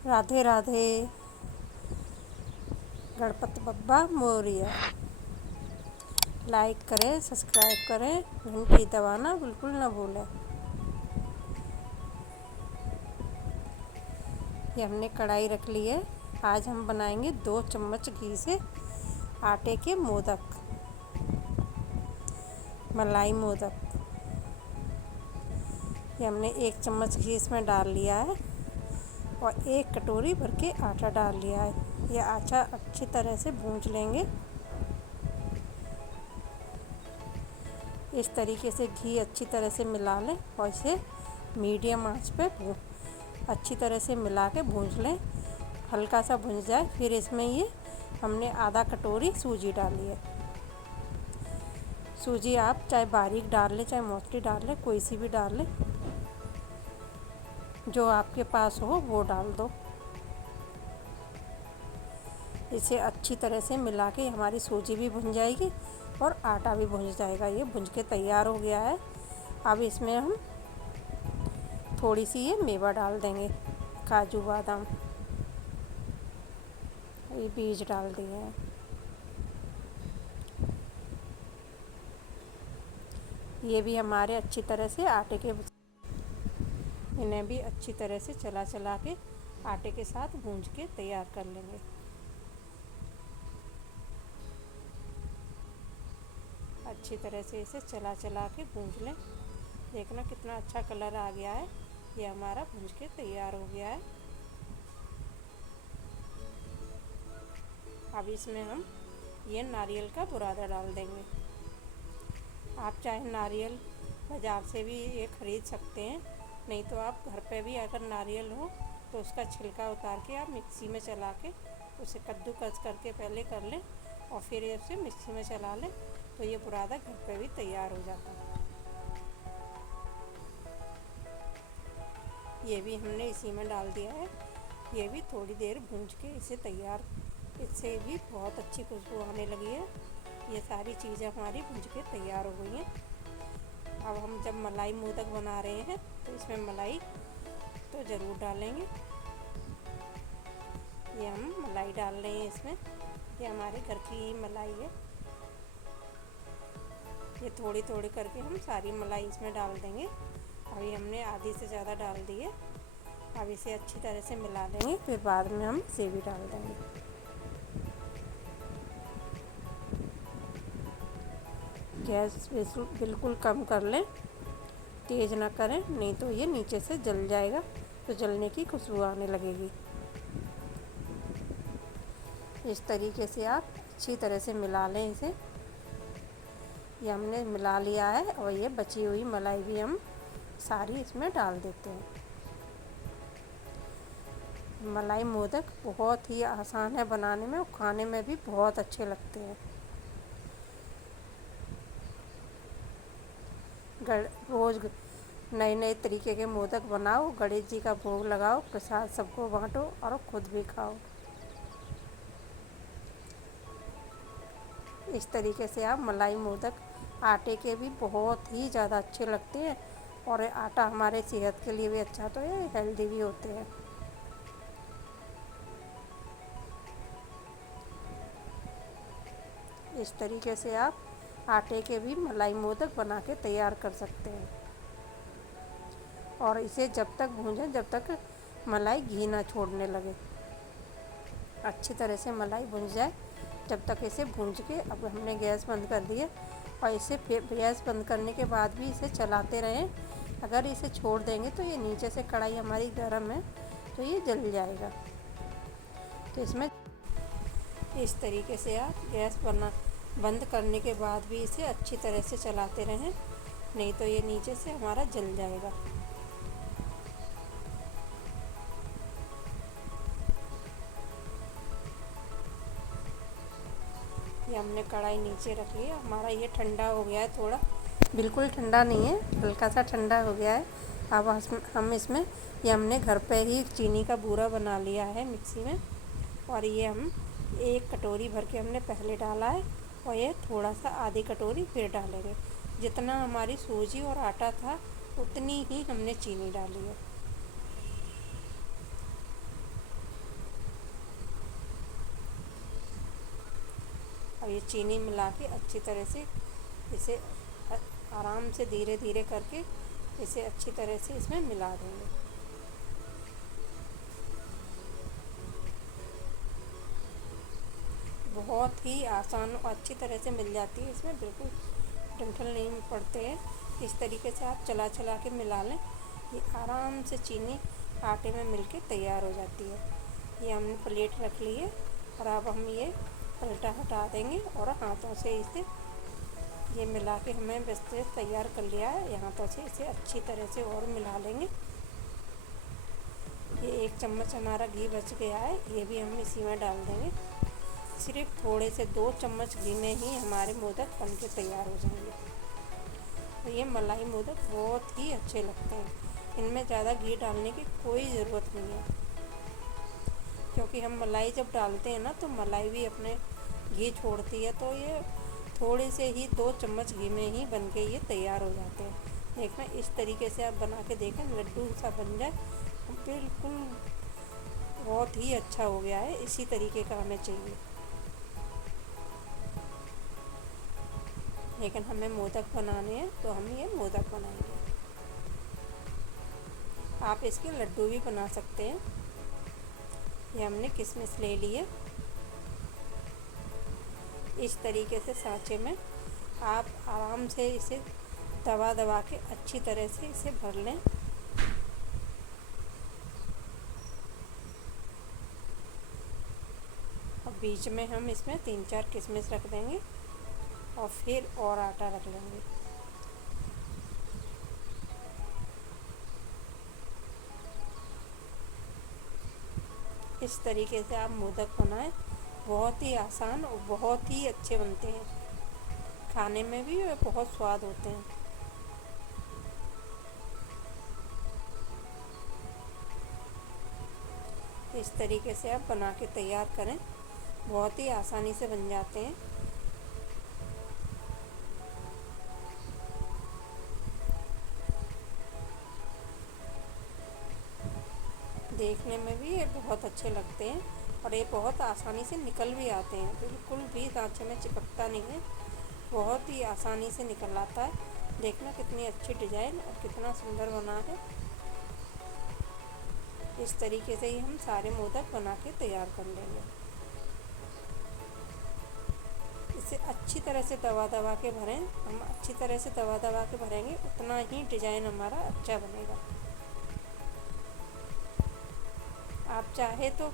Radhe Radhe. Ganpati Bappa Moriya. Like करें, subscribe करें, घंटी दबाना बिल्कुल ना भूलें। ये हमने कढ़ाई रख ली है। आज हम बनाएंगे 2 चम्मच घी से आटे के मोदक, मलाई मोदक। ये हमने 1 चम्मच घी इसमें डाल लिया है और 1 कटोरी भर के आटा डाल लिया है। यह आटा अच्छी तरह से भूंज लेंगे। इस तरीके से घी अच्छी तरह से मिला लें और इसे मीडियम आंच पे अच्छी तरह से मिला के भूंज लें। हल्का सा भुन जाए फिर इसमें ये हमने आधा कटोरी सूजी डाली है। सूजी आप चाहे बारीक डाल लें चाहे मोटी डाल लें, कोई सी भी डाल लें, जो आपके पास हो वो डाल दो। इसे अच्छी तरह से मिला के हमारी सूजी भी भुन जाएगी और आटा भी भुन जाएगा। ये भुन के तैयार हो गया है। अब इसमें हम थोड़ी सी ये मेवा डाल देंगे, काजू बादाम, ये बीज डाल दिए हैं। ये भी हमारे अच्छी तरह से आटे के, इन्हें भी अच्छी तरह से चला चला के आटे के साथ भूंज के तैयार कर लेंगे। अच्छी तरह से इसे चला चला के भूंज लें। देखना कितना अच्छा कलर आ गया है। ये हमारा भूंज के तैयार हो गया है। अब इसमें हम ये नारियल का बुरादा डाल देंगे। आप चाहे नारियल बाज़ार से भी ये ख़रीद सकते हैं, नहीं तो आप घर पे भी अगर नारियल हो तो उसका छिलका उतार के आप मिक्सी में चला के उसे कद्दूकस करके पहले कर लें और फिर उसे मिक्सी में चला लें तो ये बुरादा घर पे भी तैयार हो जाता है। ये भी हमने इसी में डाल दिया है। ये भी थोड़ी देर भूंज के इसे तैयार, इससे भी बहुत अच्छी खुशबू आने लगी है। ये सारी चीज़ें हमारी भूंज के तैयार हो गई हैं। अब हम जब मलाई मोदक बना रहे हैं तो इसमें मलाई तो ज़रूर डालेंगे। ये हम मलाई डाल रहे हैं इसमें। ये हमारे घर की ही मलाई है। ये थोड़ी थोड़ी करके हम सारी मलाई इसमें डाल देंगे। अभी हमने आधी से ज़्यादा डाल दी है। अब इसे अच्छी तरह से मिला देंगे, फिर बाद में हम इसे भी डाल देंगे। गैस बिल्कुल कम कर लें, तेज़ ना करें, नहीं तो ये नीचे से जल जाएगा तो जलने की खुशबू आने लगेगी। इस तरीके से आप अच्छी तरह से मिला लें इसे। ये हमने मिला लिया है और ये बची हुई मलाई भी हम सारी इसमें डाल देते हैं। मलाई मोदक बहुत ही आसान है बनाने में और खाने में भी बहुत अच्छे लगते हैं। रोज़ नए नए तरीके के मोदक बनाओ, गणेश जी का भोग लगाओ, प्रसाद सबको बांटो और खुद भी खाओ। इस तरीके से आप मलाई मोदक आटे के भी बहुत ही ज़्यादा अच्छे लगते हैं और आटा हमारे सेहत के लिए भी अच्छा तो है, हेल्दी भी होते हैं। इस तरीके से आप आटे के भी मलाई मोदक बना के तैयार कर सकते हैं और इसे जब तक भूंजें जब तक मलाई घी ना छोड़ने लगे। अच्छी तरह से मलाई भुन जाए जब तक इसे भूंज के, अब हमने गैस बंद कर दी है और इसे फिर गैस बंद करने के बाद भी इसे चलाते रहें। अगर इसे छोड़ देंगे तो ये नीचे से कढ़ाई हमारी गर्म है तो ये जल जाएगा। तो इसमें इस तरीके से आप गैस बंद करने के बाद भी इसे अच्छी तरह से चलाते रहें, नहीं तो ये नीचे से हमारा जल जाएगा। ये हमने कढ़ाई नीचे रख लिया। हमारा ये ठंडा हो गया है, थोड़ा, बिल्कुल ठंडा नहीं है, हल्का सा ठंडा हो गया है। अब हम इसमें ये हमने घर पे ही चीनी का बूरा बना लिया है मिक्सी में और ये हम 1 कटोरी भर के हमने पहले डाला है और ये थोड़ा सा आधी कटोरी फिर डालेंगे। जितना हमारी सूजी और आटा था उतनी ही हमने चीनी डाली है। ये चीनी मिला के अच्छी तरह से इसे आराम से धीरे धीरे करके इसे अच्छी तरह से इसमें मिला देंगे। बहुत ही आसान और अच्छी तरह से मिल जाती है, इसमें बिल्कुल डंठल नहीं पड़ते हैं। इस तरीके से आप चला चला के मिला लें, ये आराम से चीनी आटे में मिलके तैयार हो जाती है। ये हमने प्लेट रख ली है और अब हम ये पलटा हटा देंगे और हाथों से इसे ये मिला के हमें बस तैयार कर लिया है। हाथों से इसे अच्छी तरह से और मिला लेंगे। ये 1 चम्मच हमारा घी बच गया है, ये भी हम इसी में डाल देंगे। सिर्फ थोड़े से 2 चम्मच घी में ही हमारे मोदक बन के तैयार हो जाएंगे। तो ये मलाई मोदक बहुत ही अच्छे लगते हैं, इनमें ज़्यादा घी डालने की कोई ज़रूरत नहीं है, क्योंकि हम मलाई जब डालते हैं ना तो मलाई भी अपने घी छोड़ती है। तो ये थोड़े से ही 2 चम्मच घी में ही बन के ये तैयार हो जाते हैं। देखना इस तरीके से आप बना के देखें, लड्डू सा बन जाए, बिल्कुल बहुत ही अच्छा हो गया है। इसी तरीके का हमें चाहिए, लेकिन हमें मोदक बनाने हैं तो हम ये मोदक बनाएंगे। आप इसके लड्डू भी बना सकते हैं। ये हमने किशमिश ले ली है, इस तरीके से सांचे में आप आराम से इसे दबा दबा के अच्छी तरह से इसे भर लें। और बीच में हम इसमें 3-4 किशमिश रख देंगे और फिर और आटा रख लेंगे। इस तरीके से आप मोदक बनाएं, बहुत ही आसान और बहुत ही अच्छे बनते हैं, खाने में भी बहुत स्वाद होते हैं। इस तरीके से आप बना के तैयार करें, बहुत ही आसानी से बन जाते हैं। देखने में भी ये बहुत अच्छे लगते हैं और ये बहुत आसानी से निकल भी आते हैं, बिल्कुल भी सांचे में चिपकता नहीं है, बहुत ही आसानी से निकल आता है। देखना कितनी अच्छी डिज़ाइन और कितना सुंदर बना है। इस तरीके से ही हम सारे मोदक बना के तैयार कर लेंगे। इसे अच्छी तरह से दबा दबा के भरें, हम अच्छी तरह से दबा दबा के भरेंगे उतना ही डिज़ाइन हमारा अच्छा बनेगा। आप चाहे तो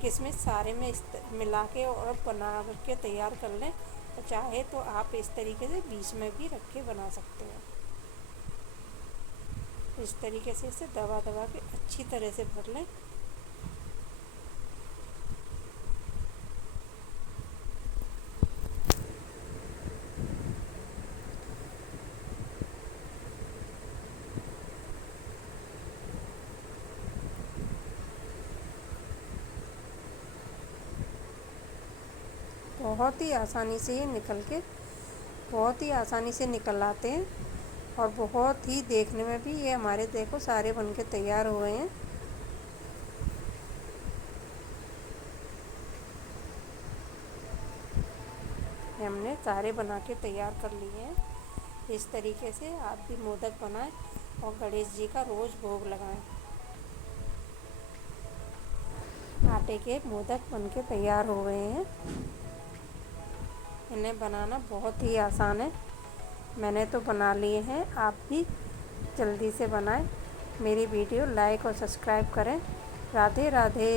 किशमिश सारे में मिला के और बना के तैयार कर लें, और चाहे तो आप इस तरीके से बीच में भी रख के बना सकते हैं। इस तरीके से इसे दबा दबा के अच्छी तरह से भर लें। बहुत ही आसानी से ये बहुत ही आसानी से निकल आते हैं और बहुत ही देखने में भी ये हमारे देखो सारे बनके तैयार हुए हैं। हमने सारे बना के तैयार कर लिए हैं। इस तरीके से आप भी मोदक बनाएं और गणेश जी का रोज़ भोग लगाएं। आटे के मोदक बनके तैयार हो गए हैं। इन्हें बनाना बहुत ही आसान है, मैंने तो बना लिए हैं, आप भी जल्दी से बनाएं। मेरी वीडियो लाइक और सब्सक्राइब करें। राधे राधे।